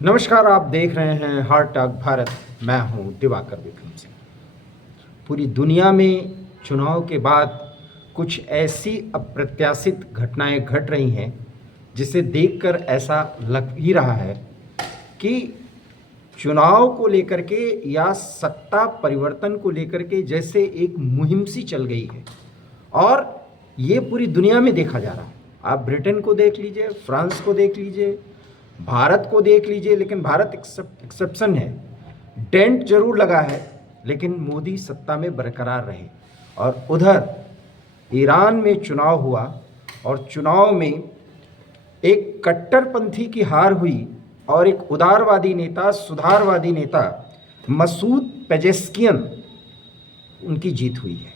नमस्कार, आप देख रहे हैं हार्ट टॉक भारत। मैं हूं दिवाकर विक्रम सिंह। पूरी दुनिया में चुनाव के बाद कुछ ऐसी अप्रत्याशित घटनाएं घट रही हैं जिसे देखकर ऐसा लग ही रहा है कि चुनाव को लेकर के या सत्ता परिवर्तन को लेकर के जैसे एक मुहिम सी चल गई है। और ये पूरी दुनिया में देखा जा रहा है। आप ब्रिटेन को देख लीजिए, फ्रांस को देख लीजिए, भारत को देख लीजिए, लेकिन भारत एक्सेप्शन है। डेंट जरूर लगा है, लेकिन मोदी सत्ता में बरकरार रहे। और उधर ईरान में चुनाव हुआ और चुनाव में एक कट्टरपंथी की हार हुई और एक उदारवादी नेता, सुधारवादी नेता मसूद पेजेस्कियन, उनकी जीत हुई है।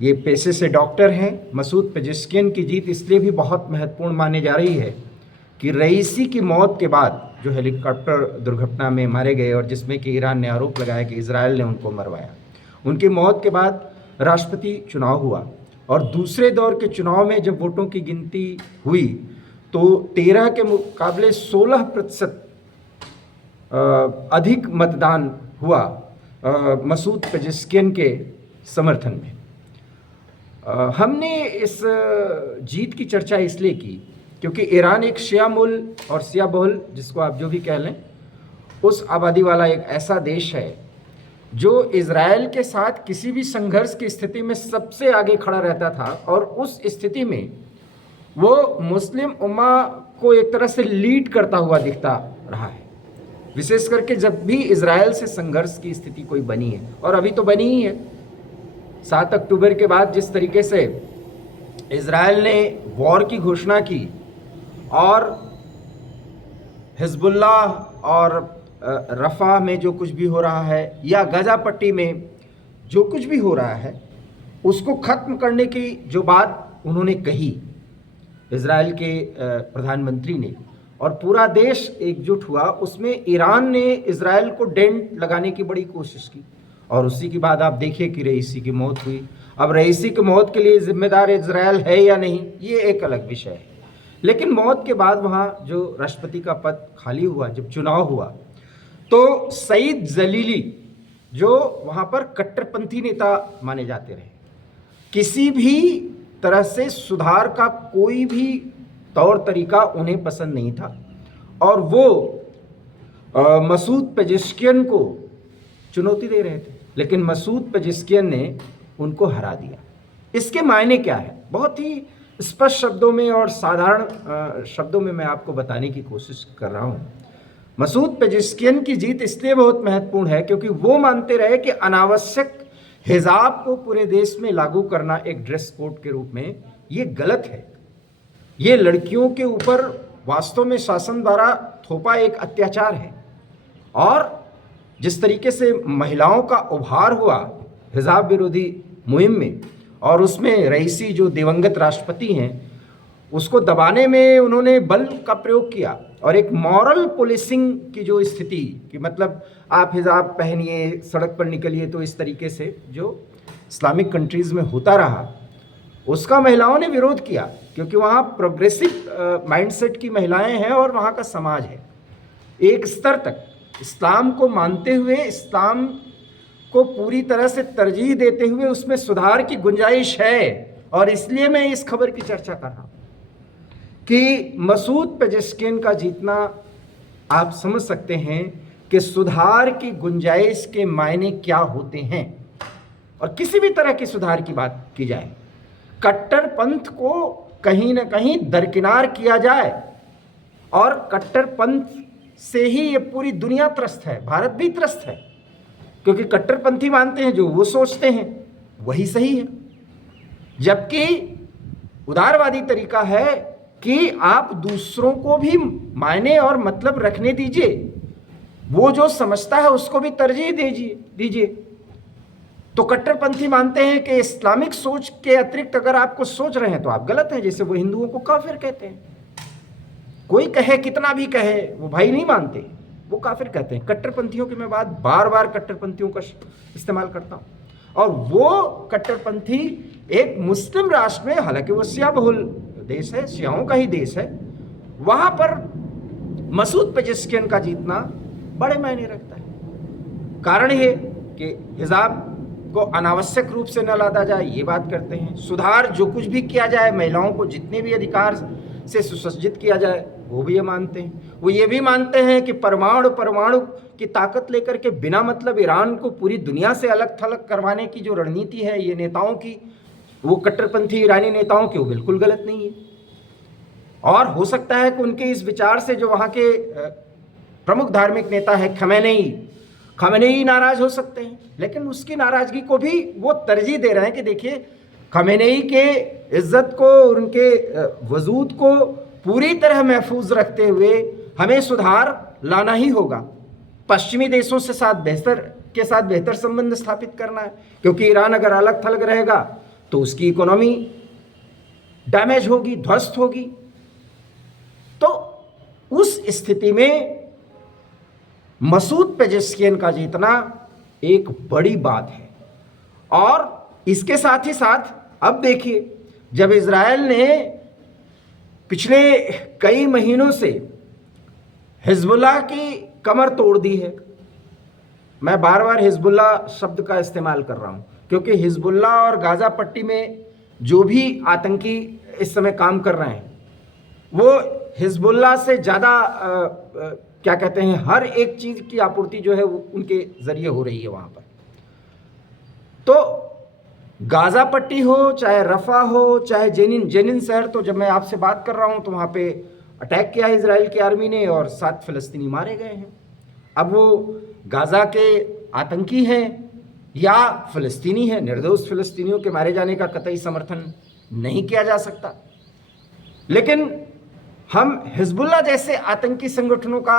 ये पेशे से डॉक्टर हैं। मसूद पेजेस्कियन की जीत इसलिए भी बहुत महत्वपूर्ण मानी जा रही है कि रईसी की मौत के बाद, जो हेलीकॉप्टर दुर्घटना में मारे गए और जिसमें कि ईरान ने आरोप लगाया कि इजराइल ने उनको मरवाया, उनकी मौत के बाद राष्ट्रपति चुनाव हुआ। और दूसरे दौर के चुनाव में जब वोटों की गिनती हुई तो 13 के मुकाबले 16% अधिक मतदान हुआ मसूद पेजेस्कियन के समर्थन में। हमने इस जीत की चर्चा इसलिए की क्योंकि ईरान एक शिया मूल और शिया बहुल, जिसको आप जो भी कह लें, उस आबादी वाला एक ऐसा देश है जो इजराइल के साथ किसी भी संघर्ष की स्थिति में सबसे आगे खड़ा रहता था। और उस स्थिति में वो मुस्लिम उम्मा को एक तरह से लीड करता हुआ दिखता रहा है, विशेष करके जब भी इजराइल से संघर्ष की स्थिति कोई बनी है। और अभी तो बनी ही है। 7 अक्टूबर के बाद जिस तरीके से इजराइल ने वॉर की घोषणा की और हिजबुल्लाह और रफ़ा में जो कुछ भी हो रहा है या गाज़ा पट्टी में जो कुछ भी हो रहा है, उसको ख़त्म करने की जो बात उन्होंने कही इजराइल के प्रधानमंत्री ने, और पूरा देश एकजुट हुआ, उसमें ईरान ने इजराइल को डेंट लगाने की बड़ी कोशिश की। और उसी के बाद आप देखिए कि रईसी की मौत हुई। अब रईसी की मौत के लिए जिम्मेदार इजराइल है या नहीं, ये एक अलग विषय है। लेकिन मौत के बाद वहाँ जो राष्ट्रपति का पद खाली हुआ, जब चुनाव हुआ, तो सईद जलीली, जो वहाँ पर कट्टरपंथी नेता माने जाते रहे, किसी भी तरह से सुधार का कोई भी तौर तरीका उन्हें पसंद नहीं था। और वो मसूद पेजेस्कियन को चुनौती दे रहे थे, लेकिन मसूद पेजेस्कियन ने उनको हरा दिया। इसके मायने क्या है? बहुत ही स्पष्ट शब्दों में और साधारण शब्दों में मैं आपको बताने की कोशिश कर रहा हूँ। मसूद पेजेस्कियन की जीत इसलिए बहुत महत्वपूर्ण है क्योंकि वो मानते रहे कि अनावश्यक हिजाब को पूरे देश में लागू करना एक ड्रेस कोड के रूप में ये गलत है। ये लड़कियों के ऊपर वास्तव में शासन द्वारा थोपा एक अत्याचार है। और जिस तरीके से महिलाओं का उभार हुआ हिजाब विरोधी मुहिम में, और उसमें रईसी जो दिवंगत राष्ट्रपति हैं, उसको दबाने में उन्होंने बल का प्रयोग किया। और एक मॉरल पुलिसिंग की जो स्थिति कि मतलब आप हिजाब पहनिए, सड़क पर निकलिए, तो इस तरीके से जो इस्लामिक कंट्रीज़ में होता रहा, उसका महिलाओं ने विरोध किया क्योंकि वहाँ प्रोग्रेसिव माइंडसेट की महिलाएं हैं और वहाँ का समाज है। एक स्तर तक इस्लाम को मानते हुए, इस्लाम को पूरी तरह से तरजीह देते हुए उसमें सुधार की गुंजाइश है। और इसलिए मैं इस खबर की चर्चा कर रहा हूँ कि मसूद पेजेस्कियन का जीतना, आप समझ सकते हैं कि सुधार की गुंजाइश के मायने क्या होते हैं। और किसी भी तरह के सुधार की बात की जाए, कट्टरपंथ को कहीं ना कहीं दरकिनार किया जाए। और कट्टरपंथ से ही ये पूरी दुनिया त्रस्त है, भारत भी त्रस्त है, क्योंकि कट्टरपंथी मानते हैं जो वो सोचते हैं वही सही है, जबकि उदारवादी तरीका है कि आप दूसरों को भी मायने और मतलब रखने दीजिए, वो जो समझता है उसको भी तरजीह दीजिए। तो कट्टरपंथी मानते हैं कि इस्लामिक सोच के अतिरिक्त अगर आप कुछ सोच रहे हैं तो आप गलत हैं, जैसे वो हिंदुओं को काफिर कहते हैं। कोई कहे, कितना भी कहे, वो भाई नहीं मानते, वो काफिर कहते हैं। कट्टरपंथियों की मैं बात बार बार कट्टरपंथियों का इस्तेमाल करता हूँ। और वो कट्टरपंथी एक मुस्लिम राष्ट्र में, हालांकि वो शिया बहुल देश है, शियाओं का ही देश है, वहाँ पर मसूद पेजेश्कियन का जीतना बड़े मायने रखता है। कारण ये कि हिजाब को अनावश्यक रूप से न लादा जाए, ये बात करते हैं। सुधार जो कुछ भी किया जाए, महिलाओं को जितने भी अधिकार से सुसज्जित किया जाए, वो भी ये मानते हैं। वो ये भी मानते हैं कि परमाणु की ताकत लेकर के बिना मतलब ईरान को पूरी दुनिया से अलग थलग करवाने की जो रणनीति है ये नेताओं की, वो कट्टरपंथी ईरानी नेताओं की, वो बिल्कुल गलत नहीं है। और हो सकता है कि उनके इस विचार से जो वहाँ के प्रमुख धार्मिक नेता है खमेनेई नाराज हो सकते हैं, लेकिन उसकी नाराजगी को भी वो तरजीह दे रहे हैं कि देखिए, खमेनेई के इज्जत को, उनके वजूद को पूरी तरह महफूज रखते हुए हमें सुधार लाना ही होगा। पश्चिमी देशों से साथ बेहतर संबंध स्थापित करना है, क्योंकि ईरान अगर अलग थलग रहेगा तो उसकी इकोनॉमी डैमेज होगी, ध्वस्त होगी। तो उस स्थिति में मसूद पेजेश्कियन का जीतना एक बड़ी बात है। और इसके साथ ही साथ अब देखिए, जब इजराइल ने पिछले कई महीनों से हिजबुल्लाह की कमर तोड़ दी है, मैं बार बार हिजबुल्लाह शब्द का इस्तेमाल कर रहा हूं क्योंकि हिजबुल्लाह और गाज़ा पट्टी में जो भी आतंकी इस समय काम कर रहे हैं वो हिजबुल्लाह से ज़्यादा क्या कहते हैं, हर एक चीज़ की आपूर्ति जो है वो उनके ज़रिए हो रही है वहाँ पर। तो गाज़ा पट्टी हो, चाहे रफ़ा हो, चाहे जेनिन शहर, तो जब मैं आपसे बात कर रहा हूँ तो वहाँ पे अटैक किया इजराइल की आर्मी ने और 7 फ़लस्तीनी मारे गए हैं। अब वो गाज़ा के आतंकी हैं या फ़लस्तीनी हैं, निर्दोष फ़लस्तीनियों के मारे जाने का कतई समर्थन नहीं किया जा सकता, लेकिन हम हिजबुल्लाह जैसे आतंकी संगठनों का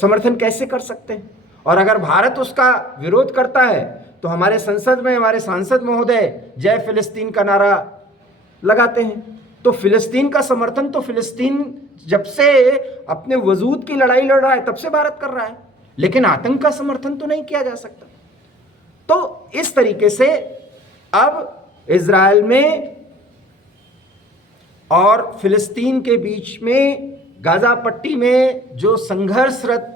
समर्थन कैसे कर सकते हैं? और अगर भारत उसका विरोध करता है तो हमारे संसद में हमारे सांसद महोदय जय फिलिस्तीन का नारा लगाते हैं। तो फिलिस्तीन का समर्थन तो फिलिस्तीन जब से अपने वजूद की लड़ाई लड़ रहा है तब से भारत कर रहा है, लेकिन आतंक का समर्थन तो नहीं किया जा सकता। तो इस तरीके से अब इजराइल में और फिलिस्तीन के बीच में गाज़ा पट्टी में जो संघर्षरत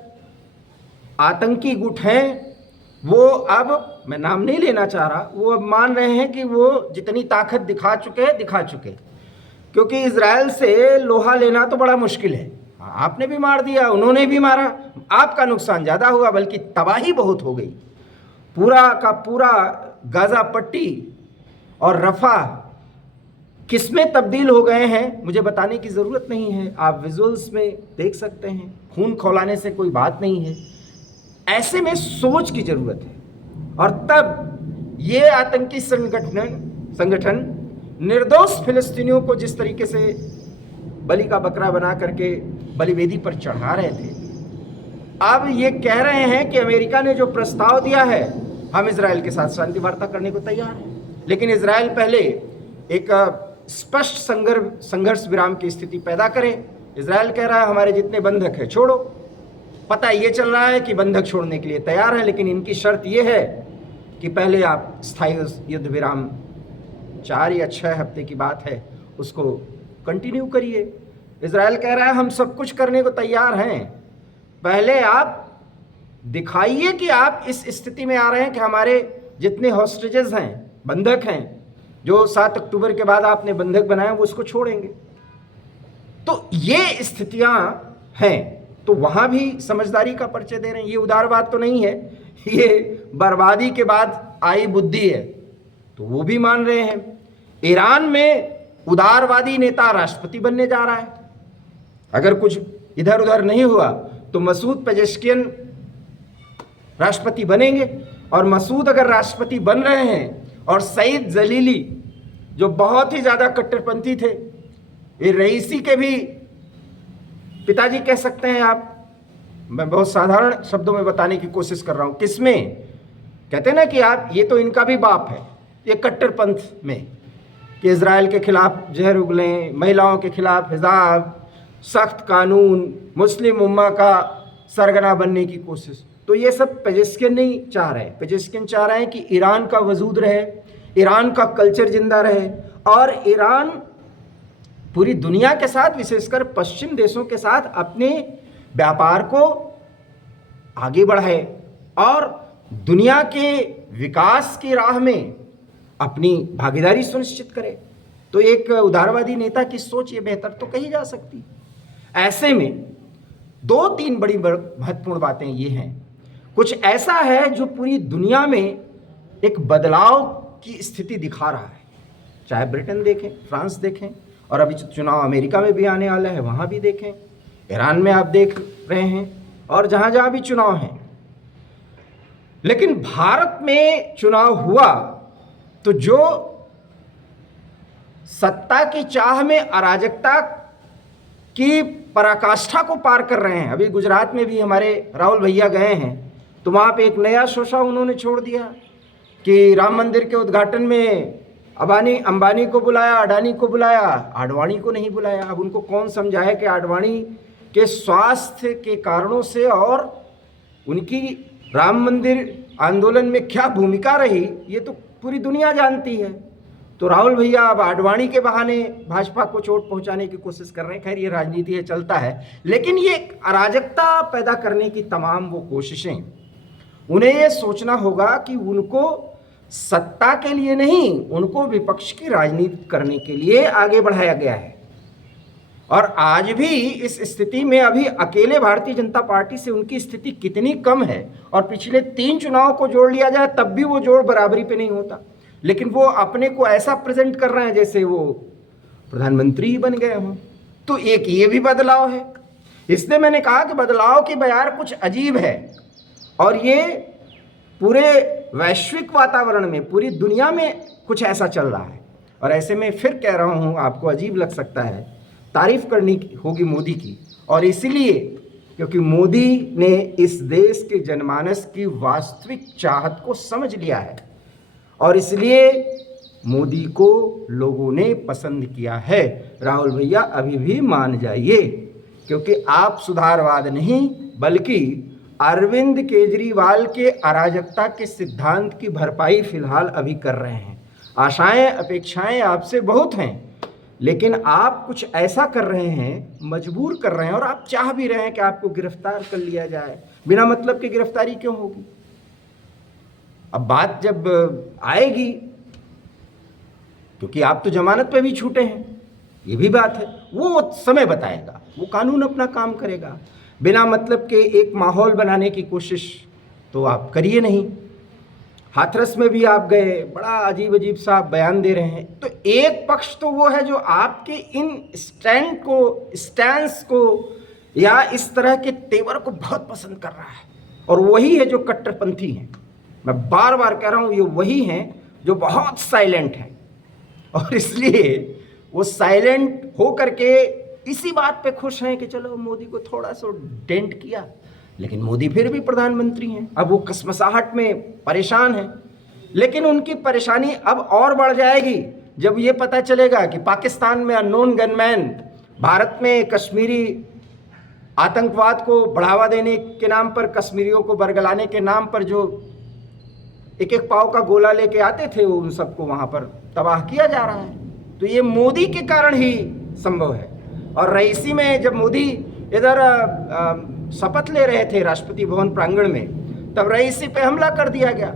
आतंकी गुट हैं वो, अब मैं नाम नहीं लेना चाह रहा, वो अब मान रहे हैं कि वो जितनी ताकत दिखा चुके, क्योंकि इजराइल से लोहा लेना तो बड़ा मुश्किल है। आपने भी मार दिया, उन्होंने भी मारा, आपका नुकसान ज़्यादा हुआ, बल्कि तबाही बहुत हो गई। पूरा का पूरा गाज़ा पट्टी और रफ़ा किसमें तब्दील हो गए हैं मुझे बताने की ज़रूरत नहीं है, आप विजुअल्स में देख सकते हैं। खून खौलाने से कोई बात नहीं है, ऐसे में सोच की ज़रूरत है। और तब ये आतंकी संगठन निर्दोष फिलिस्तीनियों को जिस तरीके से बलि का बकरा बना करके बलिवेदी पर चढ़ा रहे थे, अब ये कह रहे हैं कि अमेरिका ने जो प्रस्ताव दिया है हम इजराइल के साथ शांति वार्ता करने को तैयार हैं, लेकिन इजराइल पहले एक स्पष्ट संघर्ष विराम की स्थिति पैदा करे। इजराइल कह रहा है हमारे जितने बंधक हैं छोड़ो, पता ये चल रहा है कि बंधक छोड़ने के लिए तैयार है, लेकिन इनकी शर्त ये है कि पहले आप स्थायी युद्ध विराम 4 या 6 हफ्ते की बात है उसको कंटिन्यू करिए। इजराइल कह रहा है हम सब कुछ करने को तैयार हैं, पहले आप दिखाइए कि आप इस स्थिति में आ रहे हैं कि हमारे जितने हॉस्टेजेस हैं, बंधक हैं, जो 7 अक्टूबर के बाद आपने बंधक बनाए वो उसको छोड़ेंगे। तो ये स्थितियां हैं, तो वहां भी समझदारी का परिचय दे रहे हैं। ये उदारवाद तो नहीं है, ये बर्बादी के बाद आई बुद्धि है, तो वो भी मान रहे हैं। ईरान में उदारवादी नेता राष्ट्रपति बनने जा रहा है, अगर कुछ इधर उधर नहीं हुआ तो मसूद पेजेश्कियन राष्ट्रपति बनेंगे। और मसूद अगर राष्ट्रपति बन रहे हैं और सईद जलीली जो बहुत ही ज़्यादा कट्टरपंथी थे, ये रईसी के भी पिताजी कह सकते हैं आप, मैं बहुत साधारण शब्दों में बताने की कोशिश कर रहा हूँ। किसमें कहते हैं ना कि आप ये तो इनका भी बाप है, ये कट्टरपंथ में कि इजराइल के खिलाफ जहर उगलें, महिलाओं के खिलाफ हिजाब, सख्त कानून, मुस्लिम उम्मा का सरगना बनने की कोशिश। तो ये सब पेजेश्कियन नहीं चाह रहे हैं। पेजेश्कियन चाह रहे हैं कि ईरान का वजूद रहे, ईरान का कल्चर जिंदा रहे और ईरान पूरी दुनिया के साथ, विशेषकर पश्चिम देशों के साथ अपने व्यापार को आगे बढ़ाए और दुनिया के विकास की राह में अपनी भागीदारी सुनिश्चित करे। तो एक उदारवादी नेता की सोच ये बेहतर तो कही जा सकती। ऐसे में दो तीन बड़ी महत्वपूर्ण बातें ये हैं। कुछ ऐसा है जो पूरी दुनिया में एक बदलाव की स्थिति दिखा रहा है, चाहे ब्रिटेन देखें, फ्रांस देखें, और अभी चुनाव अमेरिका में भी आने वाला है, वहाँ भी देखें, ईरान में आप देख रहे हैं, और जहाँ जहाँ भी चुनाव हैं। लेकिन भारत में चुनाव हुआ तो जो सत्ता की चाह में अराजकता की पराकाष्ठा को पार कर रहे हैं, अभी गुजरात में भी हमारे राहुल भैया गए हैं, तो वहाँ पे एक नया शोषा उन्होंने छोड़ दिया कि राम मंदिर के उद्घाटन में अंबानी को बुलाया, अडानी को बुलाया, आडवाणी को नहीं बुलाया। अब उनको कौन समझाए कि आडवाणी के स्वास्थ्य के कारणों से और उनकी राम मंदिर आंदोलन में क्या भूमिका रही, ये तो पूरी दुनिया जानती है। तो राहुल भैया अब आडवाणी के बहाने भाजपा को चोट पहुंचाने की कोशिश कर रहे हैं। खैर, ये राजनीति है, चलता है, लेकिन ये अराजकता पैदा करने की तमाम वो कोशिशें, उन्हें ये सोचना होगा कि उनको सत्ता के लिए नहीं, उनको विपक्ष की राजनीति करने के लिए आगे बढ़ाया गया है। और आज भी इस स्थिति में अभी अकेले भारतीय जनता पार्टी से उनकी स्थिति कितनी कम है, और पिछले 3 चुनाव को जोड़ लिया जाए तब भी वो जोड़ बराबरी पे नहीं होता, लेकिन वो अपने को ऐसा प्रेजेंट कर रहे हैं जैसे वो प्रधानमंत्री ही बन गए हों। तो एक ये भी बदलाव है। इसलिए मैंने कहा कि बदलाव की बयार कुछ अजीब है, और ये पूरे वैश्विक वातावरण में, पूरी दुनिया में कुछ ऐसा चल रहा है। और ऐसे में फिर कह रहा हूँ, आपको अजीब लग सकता है, तारीफ करनी होगी मोदी की, और इसीलिए क्योंकि मोदी ने इस देश के जनमानस की वास्तविक चाहत को समझ लिया है, और इसलिए मोदी को लोगों ने पसंद किया है। राहुल भैया अभी भी मान जाइए, क्योंकि आप सुधारवाद नहीं बल्कि अरविंद केजरीवाल के अराजकता के सिद्धांत की भरपाई फिलहाल अभी कर रहे हैं। आशाएं अपेक्षाएं आपसे बहुत हैं, लेकिन आप कुछ ऐसा कर रहे हैं, मजबूर कर रहे हैं, और आप चाह भी रहे हैं कि आपको गिरफ्तार कर लिया जाए। बिना मतलब की गिरफ्तारी क्यों होगी? अब बात जब आएगी, क्योंकि आप तो जमानत पे भी छूटे हैं, ये भी बात है, वो समय बताएगा, वो कानून अपना काम करेगा। बिना मतलब के एक माहौल बनाने की कोशिश तो आप करिए नहीं। हाथरस में भी आप गए, बड़ा अजीब अजीब सा बयान दे रहे हैं। तो एक पक्ष तो वो है जो आपके इन स्टैंस को या इस तरह के तेवर को बहुत पसंद कर रहा है, और वही है जो कट्टरपंथी हैं। मैं बार बार कह रहा हूँ, ये वही हैं जो बहुत साइलेंट हैं, और इसलिए वो साइलेंट हो करके इसी बात पे खुश हैं कि चलो मोदी को थोड़ा सा डेंट किया, लेकिन मोदी फिर भी प्रधानमंत्री हैं। अब वो कसमसाहट में परेशान हैं, लेकिन उनकी परेशानी अब और बढ़ जाएगी जब ये पता चलेगा कि पाकिस्तान में अननोन गनमैन भारत में कश्मीरी आतंकवाद को बढ़ावा देने के नाम पर, कश्मीरियों को बरगलाने के नाम पर जो एक एक पाव का गोला लेके आते थे, उन सबको वहाँ पर तबाह किया जा रहा है। तो ये मोदी के कारण ही संभव है। और रईसी में जब मोदी इधर शपथ ले रहे थे राष्ट्रपति भवन प्रांगण में, तब रईसी पे हमला कर दिया गया,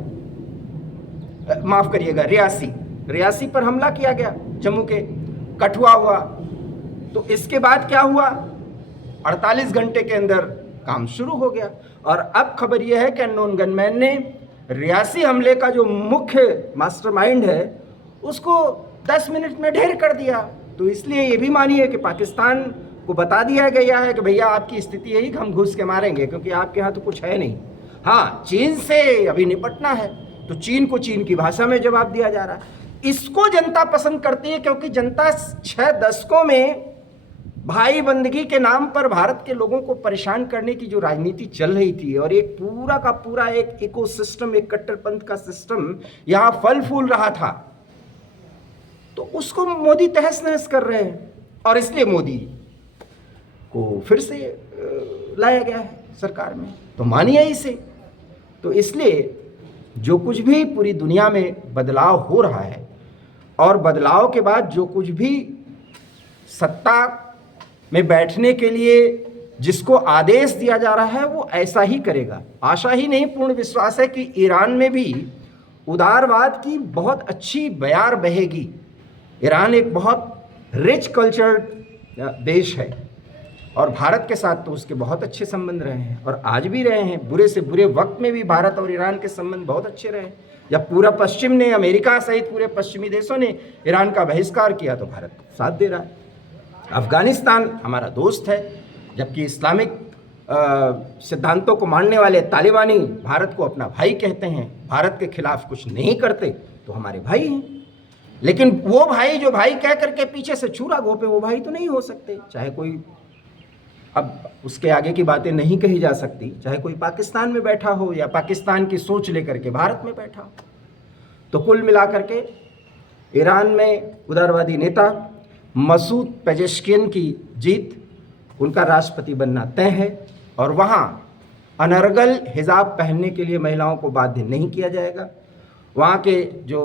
माफ करिएगा, रियासी पर हमला किया गया, जम्मू के कठुआ हुआ। तो इसके बाद क्या हुआ, 48 घंटे के अंदर काम शुरू हो गया। और अब खबर यह है कि अननोन गनमैन ने रियासी हमले का जो मुख्य मास्टरमाइंड है उसको 10 मिनट में ढेर कर दिया। तो इसलिए ये भी मानिए कि पाकिस्तान को बता दिया गया है कि भैया आपकी स्थिति यही, हम घुस के मारेंगे, क्योंकि आपके यहाँ तो कुछ है नहीं। हाँ, चीन से अभी निपटना है, तो चीन को चीन की भाषा में जवाब दिया जा रहा है। इसको जनता पसंद करती है, क्योंकि जनता 6 दशकों में भाई बंदगी के नाम पर भारत के लोगों को परेशान करने की जो राजनीति चल रही थी, और एक पूरा का पूरा एक इकोसिस्टम, एक कट्टरपंथ का सिस्टम यहाँ फल फूल रहा था, तो उसको मोदी तहस नहस कर रहे हैं। और इसलिए मोदी को फिर से लाया गया है सरकार में, तो मानिए इसे। तो इसलिए जो कुछ भी पूरी दुनिया में बदलाव हो रहा है, और बदलाव के बाद जो कुछ भी सत्ता में बैठने के लिए जिसको आदेश दिया जा रहा है वो ऐसा ही करेगा। आशा ही नहीं, पूर्ण विश्वास है कि ईरान में भी उदारवाद की बहुत अच्छी बयार बहेगी। ईरान एक बहुत रिच कल्चर देश है और भारत के साथ तो उसके बहुत अच्छे संबंध रहे हैं और आज भी रहे हैं। बुरे से बुरे वक्त में भी भारत और ईरान के संबंध बहुत अच्छे रहे। जब पूरा पश्चिम ने, अमेरिका सहित पूरे पश्चिमी देशों ने ईरान का बहिष्कार किया तो भारत साथ दे रहा है। अफगानिस्तान हमारा दोस्त है, जबकि इस्लामिक सिद्धांतों को मानने वाले तालिबानी भारत को अपना भाई कहते हैं, भारत के खिलाफ कुछ नहीं करते तो हमारे भाई हैं। लेकिन वो भाई जो भाई कह करके पीछे से छुरा घोंपे, वो भाई तो नहीं हो सकते। चाहे कोई, अब उसके आगे की बातें नहीं कही जा सकती, चाहे कोई पाकिस्तान में बैठा हो या पाकिस्तान की सोच लेकर के भारत में बैठा हो। तो कुल मिलाकर के ईरान में उदारवादी नेता मसूद पेजेश्कियन की जीत, उनका राष्ट्रपति बनना तय है और वहाँ अनर्गल हिजाब पहनने के लिए महिलाओं को बाध्य नहीं किया जाएगा। वहाँ के जो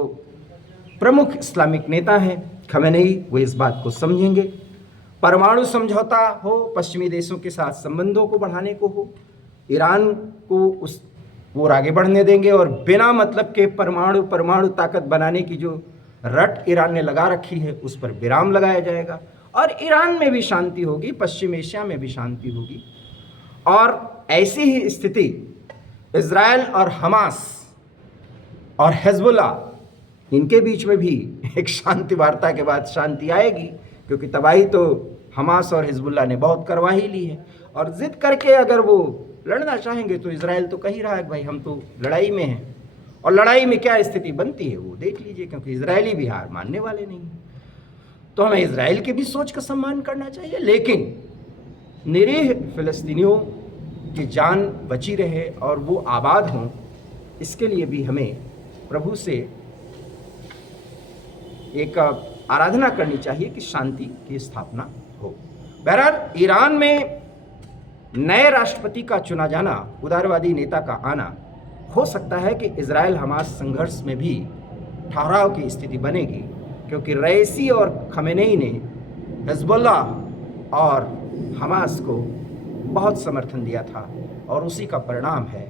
प्रमुख इस्लामिक नेता हैं खमेनेई, वो इस बात को समझेंगे। परमाणु समझौता हो, पश्चिमी देशों के साथ संबंधों को बढ़ाने को हो, ईरान को उस वो आगे बढ़ने देंगे और बिना मतलब के परमाणु ताकत बनाने की जो रट ईरान ने लगा रखी है उस पर विराम लगाया जाएगा और ईरान में भी शांति होगी, पश्चिम एशिया में भी शांति होगी। और ऐसी ही स्थिति इजराइल और हमास और हिजबुल्लाह, इनके बीच में भी एक शांति वार्ता के बाद शांति आएगी, क्योंकि तबाही तो हमास और हिजबुल्लाह ने बहुत करवा ही ली है। और जिद करके अगर वो लड़ना चाहेंगे तो इजराइल तो कह ही रहा है कि भाई हम तो लड़ाई में हैं, और लड़ाई में क्या स्थिति बनती है वो देख लीजिए, क्योंकि इजरायली भी हार मानने वाले नहीं। तो हमें इजराइल की भी सोच का सम्मान करना चाहिए, लेकिन निरीह फिलिस्तीनियों की जान बची रहे और वो आबाद हों, इसके लिए भी हमें प्रभु से एक आराधना करनी चाहिए कि शांति की स्थापना हो। बहरहाल ईरान में नए राष्ट्रपति का चुना जाना, उदारवादी नेता का आना, हो सकता है कि इजराइल हमास संघर्ष में भी ठहराव की स्थिति बनेगी, क्योंकि रईसी और खमेनेई ने हिजबुल्लाह और हमास को बहुत समर्थन दिया था और उसी का परिणाम है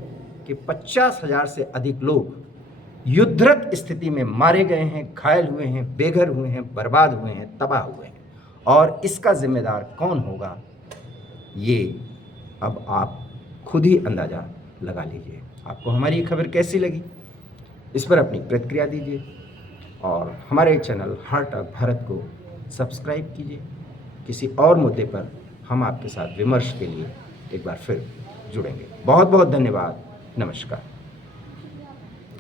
कि 50,000 से अधिक लोग युद्धरत स्थिति में मारे गए हैं, घायल हुए हैं, बेघर हुए हैं, बर्बाद हुए हैं, तबाह हुए हैं। और इसका जिम्मेदार कौन होगा, ये अब आप खुद ही अंदाज़ा लगा लीजिए। आपको हमारी खबर कैसी लगी, इस पर अपनी प्रतिक्रिया दीजिए और हमारे चैनल हार्ट ऑफ भारत को सब्सक्राइब कीजिए। किसी और मुद्दे पर हम आपके साथ विमर्श के लिए एक बार फिर जुड़ेंगे। बहुत बहुत धन्यवाद। नमस्कार।